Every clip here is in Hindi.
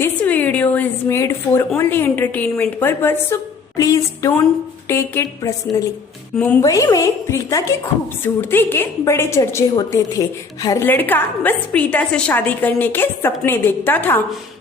This video is made for only entertainment purpose, so please don't take it personally. Mumbai में प्रीता की खूबसूरती के बड़े चर्चे होते थे। हर लड़का बस प्रीता से शादी करने के सपने देखता था।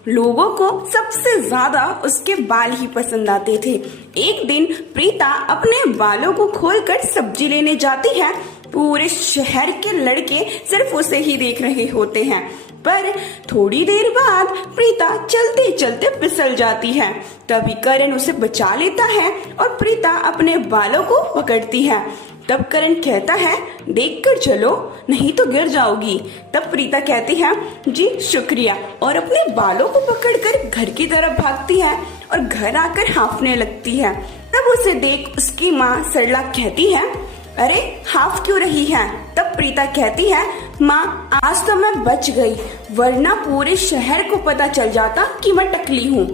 लोगों को सबसे ज्यादा उसके बाल ही पसंद आते थे। एक दिन प्रीता अपने बालों को खोलकर सब्जी लेने जाती है। पूरे शहर के लड़के सिर्फ उसे ही देख रहे होते हैं, पर थोड़ी देर बाद प्रीता चलते चलते फिसल जाती है। तभी करण उसे बचा लेता है और प्रीता अपने बालों को पकड़ती है। तब करण कहता है, देख कर चलो नहीं तो गिर जाओगी। तब प्रीता कहती है, जी शुक्रिया, और अपने बालों को पकड़कर घर की तरफ भागती है और घर आकर हांफने लगती है। तब उसे देख उसकी माँ सरला कहती है, अरे हाफ क्यों रही है? तब प्रीता कहती है, माँ आज तो मैं बच गई, वरना पूरे शहर को पता चल जाता कि मैं टकली हूँ।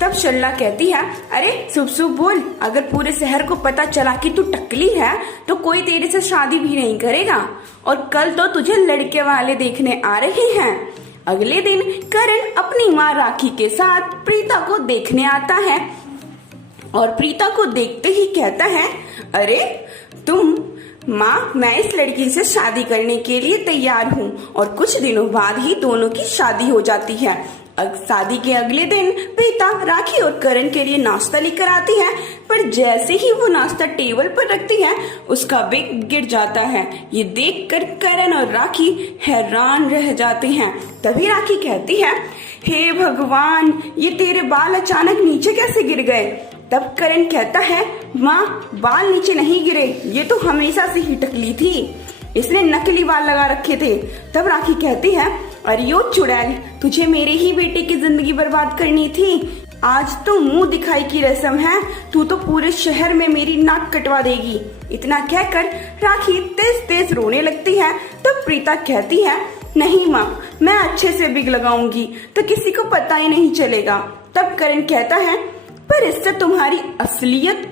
तब सरला कहती है, अरे शुभ शुभ बोल, अगर पूरे शहर को पता चला कि तू टकली है तो कोई तेरे से शादी भी नहीं करेगा, और कल तो तुझे लड़के वाले देखने आ रहे हैं। अगले दिन करण अपनी माँ राखी के साथ प्रीता को देखने आता है और प्रीता को देखते ही कहता है, अरे तुम माँ, मैं इस लड़की से शादी करने के लिए तैयार हूँ। और कुछ दिनों बाद ही दोनों की शादी हो जाती है। शादी के अगले दिन प्रीता राखी और करण के लिए नाश्ता लेकर आती है, पर जैसे ही वो नाश्ता टेबल पर रखती है उसका बैग गिर जाता है। ये देखकर करण और राखी हैरान रह जाते हैं। तभी राखी कहती है, हे भगवान, ये तेरे बाल अचानक नीचे कैसे गिर गए? तब करण कहता है, माँ बाल नीचे नहीं गिरे, ये तो हमेशा से ही टकली थी, इसने नकली बाल लगा रखे थे। तब राखी कहती है, अरे ओ चुड़ैल, तुझे मेरे ही बेटे की जिंदगी बर्बाद करनी थी। आज तो मुंह दिखाई की रस्म है, तू तो पूरे शहर में मेरी नाक कटवा देगी। इतना कहकर राखी तेज तेज रोने लगती है। तब प्रीता कहती है, नहीं माँ, मैं अच्छे से बिग लगाऊंगी तो किसी को पता ही नहीं चलेगा। तब करण कहता है, पर इससे तुम्हारी असलियत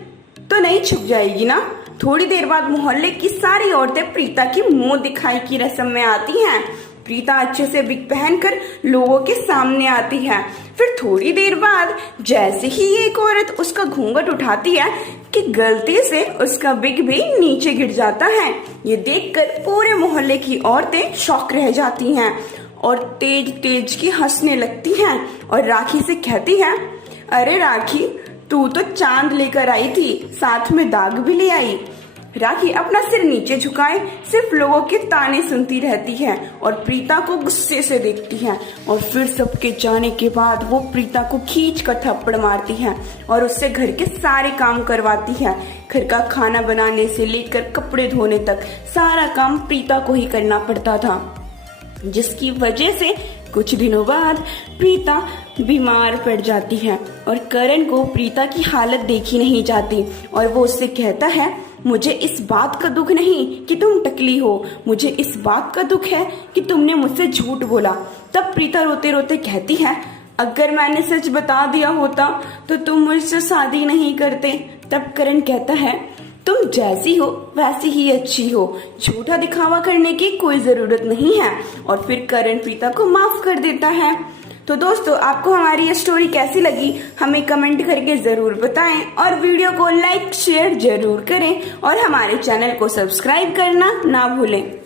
तो नहीं छुप जाएगी ना? थोड़ी देर बाद मोहल्ले की सारी औरतें प्रीता की मुंह दिखाई की रस्म में आती हैं। प्रीता अच्छे से बिग पहनकर लोगों के सामने आती है। फिर थोड़ी देर बाद जैसे ही एक औरत उसका घूंघट उठाती है कि गलती से उसका बिग भी नीचे गिर जाता है। ये देखकर पूरे मोहल्ले की औरतें शॉक रह जाती हैं और तेज तेज की हंसने लगती हैं और राखी से कहती है, अरे राखी, तू तो चांद लेकर आई थी, साथ में दाग भी ले आई। राखी अपना सिर नीचे झुकाए सिर्फ लोगों के ताने सुनती रहती है और प्रीता को गुस्से से देखती है। और फिर सबके जाने के बाद वो प्रीता को खींच कर थप्पड़ मारती है और उससे घर के सारे काम करवाती है। घर का खाना बनाने से लेकर कपड़े धोने तक सारा काम प्रीता को ही करना पड़ता था, जिसकी वजह से कुछ दिनों बाद प्रीता बीमार पड़ जाती है और करण को प्रीता की हालत देखी नहीं जाती और वो उससे कहता है, मुझे इस बात का दुख नहीं कि तुम टकली हो, मुझे इस बात का दुख है कि तुमने मुझसे झूठ बोला। तब प्रीता रोते रोते कहती है, अगर मैंने सच बता दिया होता तो तुम मुझसे शादी नहीं करते। तब करण कहता है, तुम जैसी हो वैसी ही अच्छी हो, झूठा दिखावा करने की कोई जरूरत नहीं है। और फिर करण प्रीता को माफ कर देता है। तो दोस्तों, आपको हमारी ये स्टोरी कैसी लगी हमें कमेंट करके जरूर बताएं और वीडियो को लाइक शेयर जरूर करें और हमारे चैनल को सब्सक्राइब करना ना भूलें।